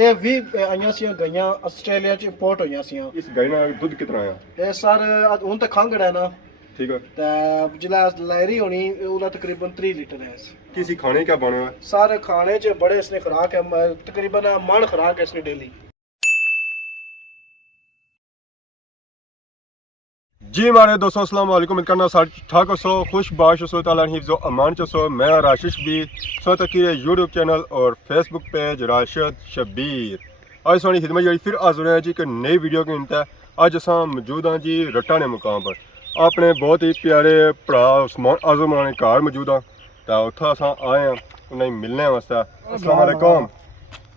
ਇਹ ਵੀ ਆਈਆਂ ਸੀ ਗਈਆਂ ਆਸਟ੍ਰੇਲੀਆ ਚ ਇੰਪੋਰਟ ਹੋਈਆਂ ਸੀ। ਇਸ ਗਾਇ ਨਾਲ ਦੁੱਧ ਕਿਤਨਾ ਆਇਆ? ਇਹ ਸਰ ਹੁਣ ਤਾਂ ਖੰਗੜਾ ਹੈ ਨਾ, ਠੀਕ है। ਤੇ ਜਿਹੜਾ ਲਾਇਰੀ ਹੋਣੀ ਉਹਦਾ ਤਕਰੀਬਨ 3 ਲੀਟਰ ਹੈ। किसी खाने क्या बने हुआ? सारे खाने च बड़े इसने खुराक है, तकरीबन मन खुराक है इसने डेली। जी हमारे दोस्तों अस्सलाम वालेकुम, करना ठाक सो खुश बाश सो ताला हिफ्ज़ो अमान चसो। मैं राशिश भी सो तकीर यूट्यूब चैनल और फेसबुक पेज राशिद शब्बीर। आज सोनी खिदमत जी फिर हाजिर है जी एक नई वीडियो के इंतहा। अज अस मौजूद हाँ जी रट्टा ने मुकाम पर, अपने बहुत ही प्यारे भरा उस्मान आजम ने घर मौजूद हाँ, तो उत्थे अस आए हैं उन्हें मिलने वास्ते। अस्सलाम वालेकुम।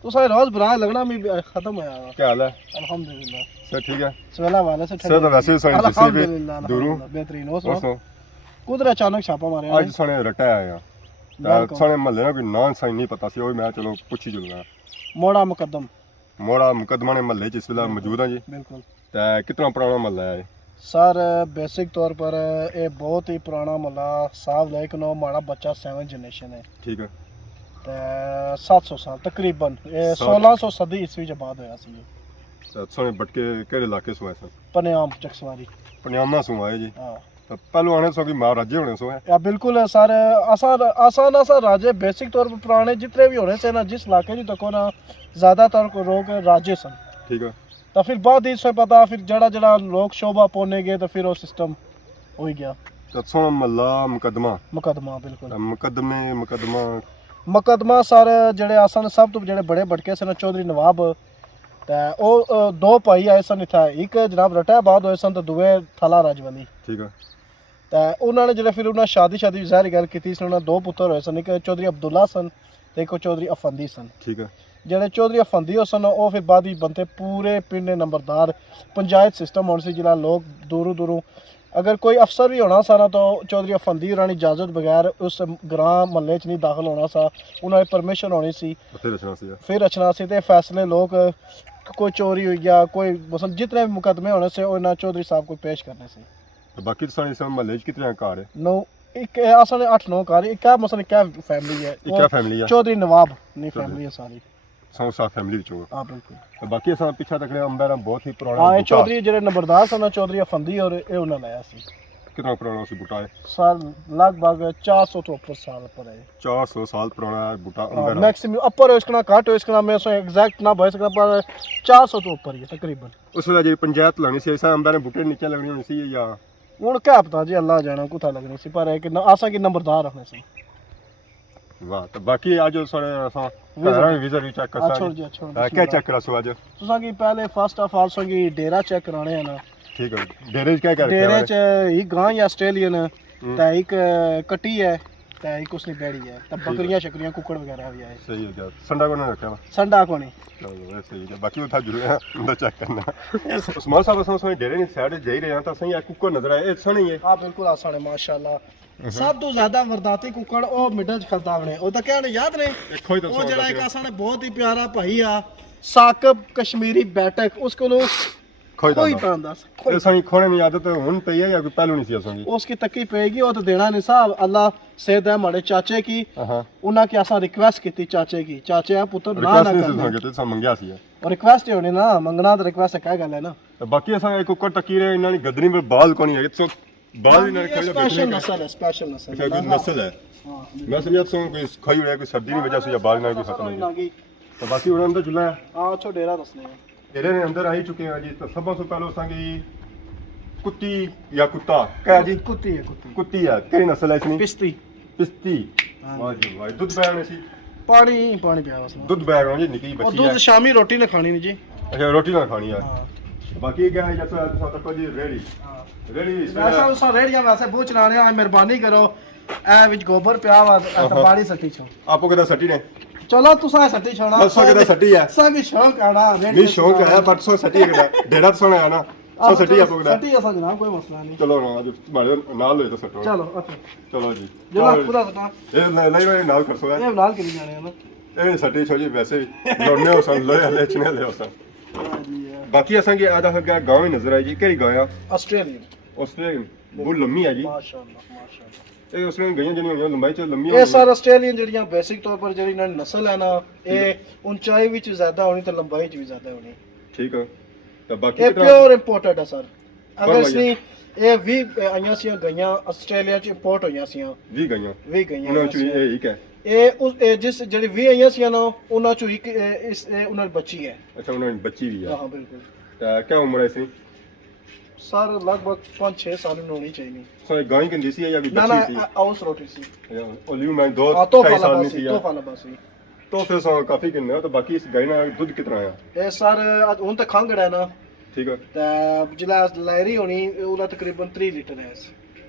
तो सारे रोज बुरा लगना भी खत्म होया। क्या हाल है? अल्हम्दुलिल्लाह सर ठीक है। सवेला वाले से सर तो वैसे ही सोनी किसी भी दूरों बेहतरीन हो सो कुदर अचानक छापा मारे आज सोने रट्टा आया तो सोने महल्ले ना कोई नाम साइन नहीं पता सी, ओही मैं चलो पूछी जुलना। मोड़ा मुकदमा ने महल्ले च इस वेले मौजूद हां जी। बिल्कुल। ते कितना पुराना महल्ला है सर? बेसिक तौर पर ये बहुत ही पुराना महल्ला, साहब लेकिन वो माड़ा बच्चा 7 जनरेशन है। ठीक है। ते 700 साल तकरीबन 1600 सदी ईस्वी के बाद होया सी। सोने बटके केड़े इलाके सो आए सन? पनियाम चकसवारी पनियामा सो आए जी। हां तो पहले आने सो की महाराजे होने सो है या? बिल्कुल सर, आसान राजे बेसिक तौर पर पुराने जितने भी होने से ना, जिस इलाके जी तको ना ज्यादातर लोग राजे सन। ठीक है। तो फिर बाद इससे पता फिर जड़ा जड़ा लोग शोभा पौने गए तो फिर वो सिस्टम हो ही गया। तो सो मल्ला मुकदमा बिल्कुल मुकदमा सर जड़े आसन सब तो जड़े बड़े बटके सन चौधरी नवाब ते ओ 2 भाई आए सन इत्थे, एक जनाब रटाबाद होए सन ते दूए थला राजवाली। ठीक है। ते उन्होंने जड़े फिर उन्होंने शादी ज़ाहिर गल कीती सी, उन्होंने 2 पुत्र होए सन, एक चौधरी अब्दुल्ला सन ते एक चौधरी अफंदी सन। ठीक है। ਜਿਹੜੇ चौधरी अफंदी हो सन वो फिर बाद ही बनते पूरे पिंड नंबरदार पंचायत सिस्टम होने से जिला लोग दूरों दूरों अगर कोई अफसर भी होना सा ना तो चौधरी अफंदी होनी इजाजत बगैर उस ग्रां महल्ले च नहीं दाखिल होना सा, उन्होंने परमिशन होनी सी फिर रचना सी ते फैसले लोग कोई चोरी हुई गया कोई मसलन जितने भी मुकदमे होने से उन्होंने चौधरी साहब को पेश करने से। तो बाकी महल्ले च कितने घर है? 9 एक असल 8-9 घर, एक मसलन क्या फैमिली है चौधरी नवाब नहीं फैमिली है सारी संस्था फैमिली विच होगा। हां बिल्कुल। तो बाकी असा पीछे तक अंबर बहुत ही पुराना। हां ये चौधरी जेडे नंबरदार सन चौधरी अफंदी और ए उन्होंने लाया सी। कितना पुराना सी बूटा है? साल लगभग 400 तो ऊपर साल पर है। 400 साल पुराना बूटा अंबर मैक्सिमम ऊपर है, इसका काट है, इसका मैं सो एग्जैक्ट ना बोल सकता पर 400 तो ऊपर है तकरीबन। उस वेले जी पंचायत लगनी सी ऐसा अंबर ने बूटे नीचे लगनी होनी सी या हुन क्या पता जी, अल्लाह जाने कुथा लगनी सी, पर है कि आसा की नंबरदार रखने सी। वाह। तो बाकी आज सारे असा घरां विजिट भी चेक कर सकते हैं। क्या चेक करा सो आज तुसा की पहले फर्स्ट ऑफ ऑल सो की डेरा चेक कराने है ना। ठीक है। डेरे क्या कर डेरे च एक गां या ऑस्ट्रेलियन ते एक कटी है ते एक उसने बैड़ी है ते बकरियां शकरियां कुकड़ वगैरह भी है। सही है। संडा को नहीं रखा? संडा को नहीं। चलो सही है। बाकी उठा जरूर है अंदर चेक करना। उस्मान साहब असा डेरे ने साइड जा ही रहे हैं तो सही है कुकड़ नजर आए ए सही है? हां बिल्कुल आसान है माशाल्लाह। सब तो ज्यादा वरदाती कुकड़ ओ मिडल च खलदा बने ओ तो कहने याद ने ओ जड़ा एक आसान बहुत ही प्यारा भाई आ साकब कश्मीरी बैठक उसको कोई तांदा ए सही खोने में आदत हुन पई है या कोई पहलू नहीं सी असंगी? उसकी तकी पेगी ओ तो देना नहीं साहब, अल्लाह सेहत है हमारे चाचे की। उन्हां की आसा रिक्वेस्ट कीती चाचे की, चाचे आ पुत्र ना ना कर तो सब मंगया सी और रिक्वेस्ट होनी ना, मंगना तो रिक्वेस्ट क्या गल है ना। तो बाकी असा एक कुकड़ तकी रे इन्हां नी गदनी में बाल कोनी है तो बाल इन्हां ने स्पेशल नस्ल है, स्पेशल नस्ल है। कोई नस्ल है? हां मैं समझा सो कोई खाई है कोई सर्दी की वजह से या बाल ना कोई खत्म हो गई। तो बाकी उन अंदर जुला है। हां अच्छा डेरा दसने हैं डेरे ने अंदर आ ही चुके हैं जी। तो सब से पहले सांगी कुत्ती या कुत्ता क्या जी? कुत्ती है। कई नस्ल है इसमें? पिस्ती। वाह जी वाह। दूध बैगने सी पानी पिया बस दूध बैगना जी निकी बच्ची है। दूध शामी रोटी ना खानी नहीं जी। अच्छा रोटी ना खानी है। बाकी क्या है जैसे तक जी रेडी वैसा उस रेडियां वैसे बहुत चलाने आ मेहरबानी करो ए विच गोबर पिया वा बाड़ी सटी छो आपको केदा सटी ने चलो तुसा सटी छोड़ा सो केदा सटी है सागी शौक आना नहीं शौक है पर सो सटी केदा डेढ़ा तो सोना है ना सो सटी आपको केदा सटी ऐसा जनाब कोई मसला नहीं। चलो ना आज तुम्हारे नाल ले तो सटो चलो अच्छा चलो जी जनाब पूरा सटा ए नहीं नाल कर सो है ये नाल के नहीं जाने ना ए सटी छो जी वैसे लोने हो सन लोए लेचने ले हो सन। बाकी असा की आधा गया गांव ही नजर आई जी केरी गाय? ऑस्ट्रेलियन। बुल लम्मी है जी माशाल्लाह। ਇਹ ਉਸ ਨੇ ਗਈਆਂ ਜਿਹੜੀਆਂ ਲੰਬਾਈ ਚ ਲੰਮੀਆਂ ਇਹ ਸਰ ਆਸਟ੍ਰੇਲੀਅਨ ਜਿਹੜੀਆਂ ਬੇਸਿਕ ਤੌਰ ਪਰ ਜਿਹੜੀ ਇਹਨਾਂ ਦੀ ਨਸਲ ਹੈ ਨਾ ਇਹ ਉਚਾਈ ਵਿੱਚ ਜ਼ਿਆਦਾ ਹੋਣੀ ਤੇ ਲੰਬਾਈ ਚ ਵੀ ਜ਼ਿਆਦਾ ਹੋਣੀ। ਠੀਕ ਹੈ ਤਾਂ ਬਾਕੀ ਇਹ ਪਿਓਰ ਇੰਪੋਰਟਡ ਹੈ ਸਰ। ਅਗਰ ਅਸੀਂ ਇਹ 20 ਆਈਆਂ ਸੀ ਗਈਆਂ ਆਸਟ੍ਰੇਲੀਆ ਚ ਇੰਪੋਰਟ ਹੋਈਆਂ ਸੀ 20 ਗਈਆਂ ਉਹਨਾਂ ਚ ਇਹ ਇੱਕ ਹੈ। ਇਹ ਜਿਸ ਜਿਹੜੀ 20 ਆਈਆਂ ਸੀ ਨਾ ਉਹਨਾਂ ਚੋਂ ਇੱਕ ਉਹਨਾਂ ਦੀ ਬੱਚੀ ਹੈ। ਅੱਛਾ ਉਹਨਾਂ ਦੀ ਬੱਚੀ ਵੀ ਹੈ। ਹਾਂ ਬਿਲਕੁਲ। ਤਾਂ ਕੀ ਉਮਰ ਹੈ ਇਸਦੀ? ਸਰ ਲਗਭਗ 5-6 ਸਾਲ ਨੂੰ ਹੋਣੀ ਚਾਹੀਦੀ। ਸੋ ਇਹ ਗਾਂ ਕਹਿੰਦੀ ਸੀ ਜਾਂ ਕੋਈ ਬੱਚੀ ਸੀ? ਨਾ ਆਉਸ ਰੋਟੀ ਸੀ। ਉਹ ਲਿਓ ਮੈਂ 2-2 ਸਾਲ ਨਹੀਂ ਸੀ। ਤੋਹਫਾ ਲਬਾ ਸੀ। तो फिर सो काफी किन्ने तो बाकी इस गाय ना दूध कितना आया? ये सर हुन तक खंगड़ा है ना। ठीक है। ते जिला लहरी होनी ओला तकरीबन 3 लीटर है।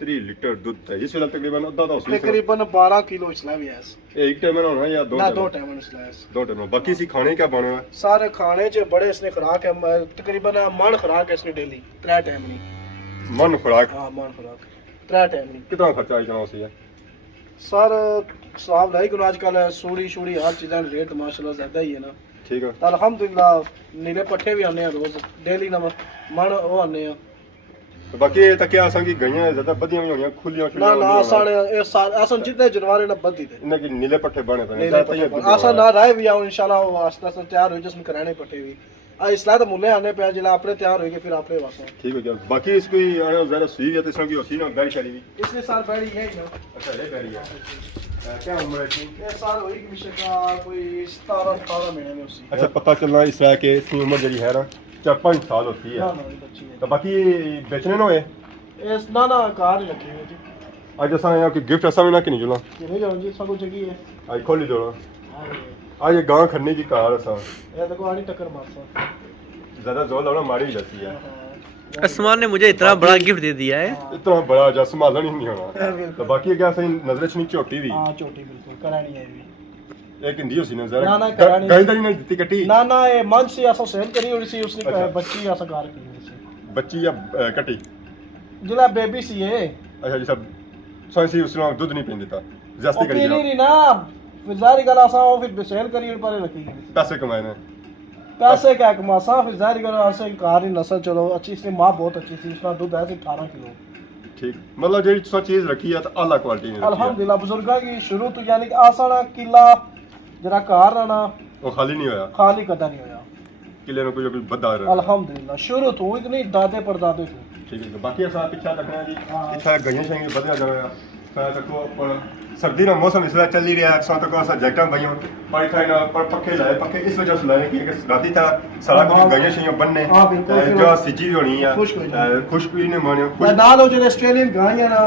3 लीटर दूध है इस वेला तकरीबन आधा तो तकरीबन 12 किलो इसला भी है। एक टाइम में होना या 2 टाइम? 2 टाइम इसला है। 2 टाइम। बाकी सी खाने क्या बने हुए? सारे खाने च बड़े इसने खुराक है तकरीबन मन खुराक है इसने डेली 3 टाइम नहीं। मन खुराक? हां मन खुराक 3 टाइम नहीं। कितना खर्चा आई जाना उसे? सर साहब लाई को आजकल सूड़ी शूड़ी हर चीज़ रेट माशाल्लाह ज़्यादा ही है ना। ठीक है। तो अल्हम्दुलिल्लाह नीले पट्ठे भी आने हैं रोज डेली ना मन वो आने हैं। तो बाकी तक क्या आसान की गईयां ज़्यादा बदियां भी होंगी खुलियां ना ना आसान ये आसान जितने जानवर ना बदी थे इनके नीले पट्ठे बने थे आसान ना रहे भी आओ इंशाल्लाह वो आस्ते आस्ते तैयार हो जिसमें कराने पट्ठे भी इसलिए तो मुल्ले आने पे जिला अपने तैयार होएंगे फिर अपने वास्ते। ठीक है जी। बाकी इसकी ज़्यादा सुई या तो इसमें की होसी ना बैरी शादी भी इसलिए साल बैरी है ही ना। अच्छा ये बैरी है। क्या उम्र है इसकी? ये साल होई कि मिशन का कोई 17-18 महीने में उसकी। अच्छा पता चलना इस तरह के इसकी उम्र जड़ी है ना 4-5 साल होती है। ना ना बच्ची है। तो बाकी बेचने ना होए? इस ना ना कार ही रखी है जी। आज असा यहाँ की गिफ्ट असा भी ना कि नहीं जुला? ये नहीं जाओ जी सब कुछ जगी है। आज खोली जोड़ा। आज ये गांव खन्ने की कार असा। ये देखो आड़ी टक्कर मारता। ज़्यादा जोर लगाना मारी जाती है। आसमान ने मुझे इतना बड़ा गिफ्ट दे दिया है। इतना बड़ा जा संभालना नहीं होना। तो बाकी क्या सही नजर छनी छोटी भी। हां छोटी बिल्कुल करानी है भी। एक हिंदी होसी नजर। ना ना करानी। गाय तो नहीं दित्ती कटी? ना ना ये मंच से ऐसा सेल करी और सी उसने बच्ची ऐसा कार की है। बच्ची या कटी? जिला बेबी सी है। अच्छा जी सब सोई सी उसने दूध नहीं पीन देता। जस्ती करी। नहीं ना फिर जारी गला सा फिर सेल करी और पर रखी। पैसे कमाए ने। पैसे क्या कमासा फिर जारी गला से कार नस्ल चलो अच्छी इसकी मां बहुत अच्छी थी उसका दूध है 18 किलो। ठीक मतलब जेडी सब चीज रखी है तो आला क्वालिटी में। अल्हम्दुलिल्लाह बुजुर्गा की शुरू तो यानी कि आसाना किला जरा कार ना वो खाली नहीं होया। खाली कदा नहीं होया। किले में कोई बदा रहा। अल्हम्दुलिल्लाह शुरू तो इतनी दादे परदादे थे। ठीक है बाकी ऐसा पीछा रखना जी पीछा गईयां शायद बदया जाना है तो पर सर्दी का मौसम इसलिए चल ही रहा है सो तो को सा जैकेट भाइयों पर खाना पर पक्के लाए पक्के इस वजह से लाए कि राती था सारा कुछ गईयां शायद बनने जो सिजी होनी है खुश्क भी नहीं मानियो मैदान हो जो ऑस्ट्रेलियन गाय है ना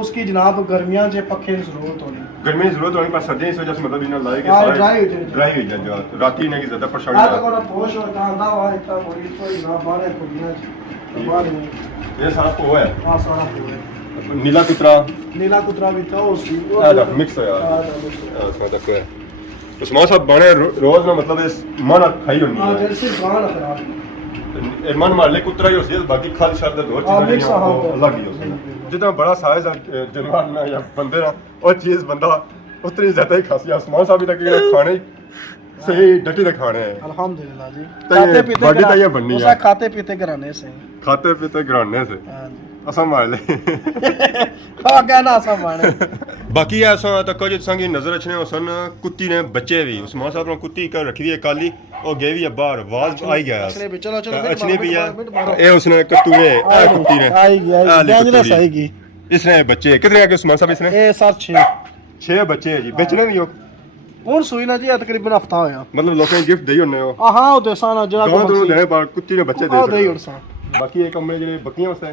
उसकी जनाब गर्मियां जे पक्के की जरूरत होनी गर्मी की जरूरत होनी पर सर्दी इस वजह से मतलब इन्हें लाए कि ड्राई हो जाए जो राती ने की ज्यादा परेशानी है तो पोश और कांदा हुआ इतना बड़ी कोई ना बाहर खुदियां ये सारा को है। हां सारा को है। नीला कुतरा भी था उसकी मिक्स है यार उसमें तक है उस्मान साहब बने रोज ना मतलब इस मन खाई होनी है जैसे गान खराब मन मारले कुतरा ही होती है बाकी खाल शब्द दो चीजें अलग ही होती है जितना बड़ा साइज है जानवर ना या बंदे ना और चीज बंदा उतनी ज्यादा ही खासी उस्मान साहब तक खाने सही डटी तक खाने हैं। अल्हम्दुलिल्लाह जी खाते पीते बॉडी तो ये बननी है खाते पीते घराने से हां असा मार ले खा कहना असा मारे बाकी ऐसा तो कुछ संगी नजर रखने सन कुत्ती ने बच्चे भी उस्मान साहब ने कुत्ती कर रखी हुई है काली और गई भी है बाहर आवाज आई गया चलो चलो अच्छी भी है ये उसने कतूरे कुत्ती ने आई गया डेंजरस आएगी इसने बच्चे कितने के उस्मान साहब इसने ये सर 6 बच्चे है जी बेचने भी हो ਹੁਣ ਸੂਈ ਨਾ ਜੀ ਤਕਰੀਬਨ ਹਫਤਾ ਹੋਇਆ मतलब ਲੋਕਾਂ ਨੂੰ ਗਿਫਟ ਦੇਈ ਹੁੰਨੇ ਹੋ ਹਾਂ ਉਹ ਦੇਸਾਂ ਨਾ ਜਿਹੜਾ ਦੋ ਦੇਣੇ ਪਰ ਕੁੱਤੀ ਦੇ ਬੱਚੇ ਦੇ ਦੇਈ ਹੁਣ ਸਾਂ ਬਾਕੀ ਇਹ ਕਮਰੇ ਜਿਹੜੇ ਬੱਕਰੀਆਂ ਵਾਸਤੇ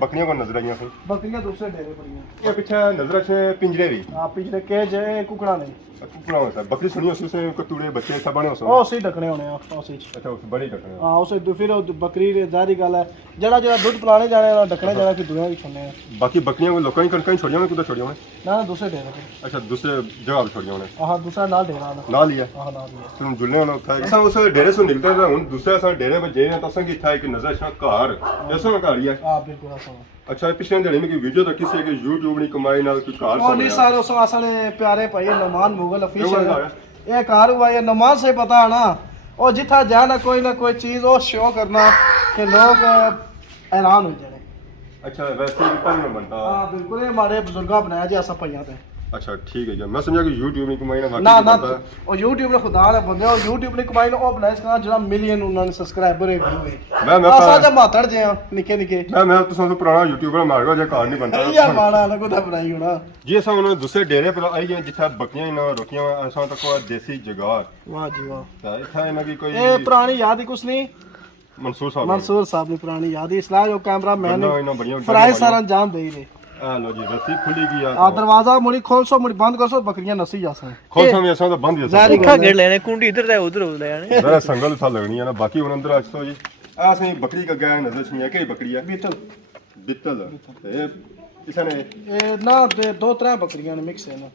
ਬੱਕਰੀਆਂ ਕੋ ਨਜ਼ਰ ਆਈਆਂ ਸੀ ਬੱਕਰੀਆਂ ਦੂਸਰੇ ਡੇਰੇ ਪੜੀਆਂ ਇਹ ਪਿੱਛੇ ਨਜ਼ਰ ਅੱਛੇ ਪਿੰਜਰੇ ਵੀ ਪਿੰਜਰੇ ਕੇਜ ਕੁਕੜਾ ਨਹੀਂ ਕੁਕੜਾ ਵਾਸਤੇ ਬੱਕਰੀ ਸੁਣੀ ਉਸੇ ਕਤੂੜੇ ਬੱਚੇ ਸਭ ਬਣੇ ਉਸੇ ਉਹ ਸਹੀ ਢਕਣੇ ਹੋਣੇ ਆ ਉਸੇ ਅੱਛਾ ਉਸ ਬੜੀ ਢਕਣੇ ਹਾਂ ਉਸੇ ਫਿਰ ਬੱਕਰੀ ਦੀ ਜ਼ਾਰੀ ਗੱਲ ਹੈ ਜਿਹੜਾ ਦੁੱਧ ਪਿਲਾਣੇ ਜਾਣੇ ਵਾਲਾ ਢਕਣੇ ਜਾਣਾ ਕਿ ਦੁਨੀਆ ਵੀ ਸੁਣਨੇ ਆ ਬਾਕੀ ਬੱਕਰੀਆਂ ਕੋ ਲੋਕਾਂ ਨੇ ਕहीं ਛੋੜੀਆਂ ਨੇ ਕਿੱਦਾਂ ਛੋੜੀਆਂ ਨੇ ਨਾ ਦੂਸਰੇ ਡੇਰੇ ਅੱਛਾ ਦੂਸਰੇ ਜਗ੍ਹਾ ਛੋੜੀਆਂ ਨੇ ਹਾਂ ਦੂਸਰਾ ਨਾਲ ਡੇਰਾ ਨਾਲ ਹੀ ਹੈ ਹਾਂ ਨਾਲ ਹੀ ਹੈ तुम जुलने वाला था ऐसा उस डेरे से निकलता था उन दूसरे सा डेरे में जे तो संगी था कि नजर शा कार ऐसा ना कार है हां बिल्कुल ऐसा अच्छा पिछले दिन में की वीडियो तो किसी के YouTube नहीं कमाई ना कोई कार और नहीं सारे उस आसने प्यारे भाई नमान मुगल ऑफिशियल ये कार हुआ ये नमाज से पता है ना और जिथा जाना कोई ना कोई चीज और शो करना कि लोग हैरान हो जाए अच्छा वैसे ही तन में बनता हां बिल्कुल ये हमारे बुजुर्गा बनाया जी असा भैया ते अच्छा ठीक है जी मैं समझा कि YouTube में कमाई ना ना ना और YouTube ने खुदा ने बंदे और YouTube ने कमाई ना ओ बनाया इसका जरा मिलियन उन्होंने सब्सक्राइबर है व्यू मैं असा जब मातड़ जे निके निके मैं तो सब पुराना YouTuber मार गया जे कार नहीं बनता यार माड़ा ना कोदा बनाई होना जी असा उन्होंने दूसरे डेरे पर आई गए जिथा बकरियां ना रोकियां असा तक देसी जुगाड़ वाह जी वाह इथा इना की कोई ए पुरानी याद ही कुछ नहीं मंसूर साहब ने पुरानी याद है इसलिए जो कैमरा मैन बढ़िया फ्राई सारा अंजाम दे रहे आ लो जी रस्सी खुली गई आ दरवाजा मुड़ी खोल सो मुड़ी बंद कर सो बकरियां नसी जासन खोल सो में असा तो बंद ही जारी पुट्ठा गेट लेने कुंडी इधर ते उधर ले आने मेरा संगल था लगनी है ना बाकी उन अंदर आज तो जी आ सही बकरी का गाय नजर नहीं है के बकरी है बितल ए किसने ए ना दो तरह बकरियां ने मिक्स है ना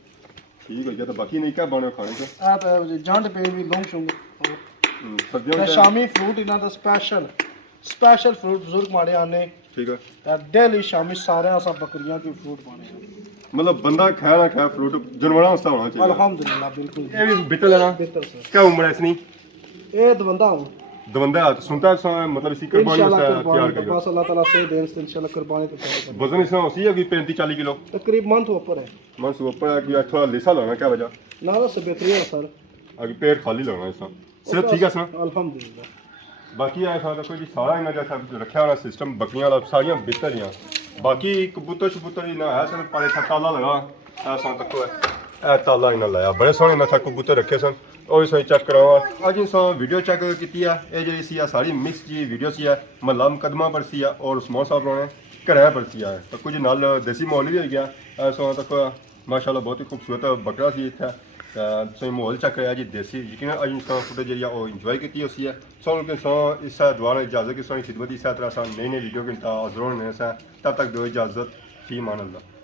ठीक हो गया तो बाकी नहीं क्या बने खाने को आ तो जांड पे भी लोंग शोंग सर्दियों में शामी फ्रूट इना दा स्पेशल फ्रूट बुजुर्ग मारे आने ठीक है डेली शामी सारे असा बकरियां की फ्रूट माने मतलब बंदा खाया ना खाया फ्रूट जनवरा उसका होना चाहिए अल्हम्दुलिल्लाह बिल्कुल ये भी बितल है ना बेहतर सर क्या उम्र है इसकी ए दवंदा हूं दवंदा है तो सुनता है मतलब इसी कुर्बानी इंशाल्लाह उसका तैयार कुर्बानी करेगा बस अल्लाह ताला से देन से इंशाल्लाह कुर्बानी तो करेगा वजन इसका उसी है कि 35-40 किलो तकरीब मंथ ऊपर है मन से ऊपर है कि थोड़ा लिसा लगना क्या वजह ना से बेहतरीन है सर आगे पेट खाली लगना इसका सिर्फ ठीक है सर अल्हम्दुलिल्लाह बाकी आया था कोई भी सारा इन्हें जैसा रखा हुआ सिस्टम बकरियां वाला सारियां बितरियां बाकी कबूतर शबूतर ही ना है सर पाले था ताला लगा ऐसा तक है ताला इन्हें लाया बड़े सोहने ना था कबूतर रखे सन और इस चेक करावा अज इंसान वीडियो चेक की है ये जी सारी मिक्स जी वीडियो सी है महला मुकदमा पर सी है और उस्मान साहब ने घर पर सी है तो कुछ नाल देसी माहौल भी हो गया ऐसा तक माशाल्लाह बहुत ही खूबसूरत बकरा सी इतना सही माहौल चेक कराया जी देसी यकीन अज इंसान फुटेज जी इंजॉय की है सो इंसान इस द्वारा इजाज़त की सोनी खिदमत इस तरह नई नई वीडियो के हाजिर होने तब तक दो इजाज़त फी मान अल्लाह।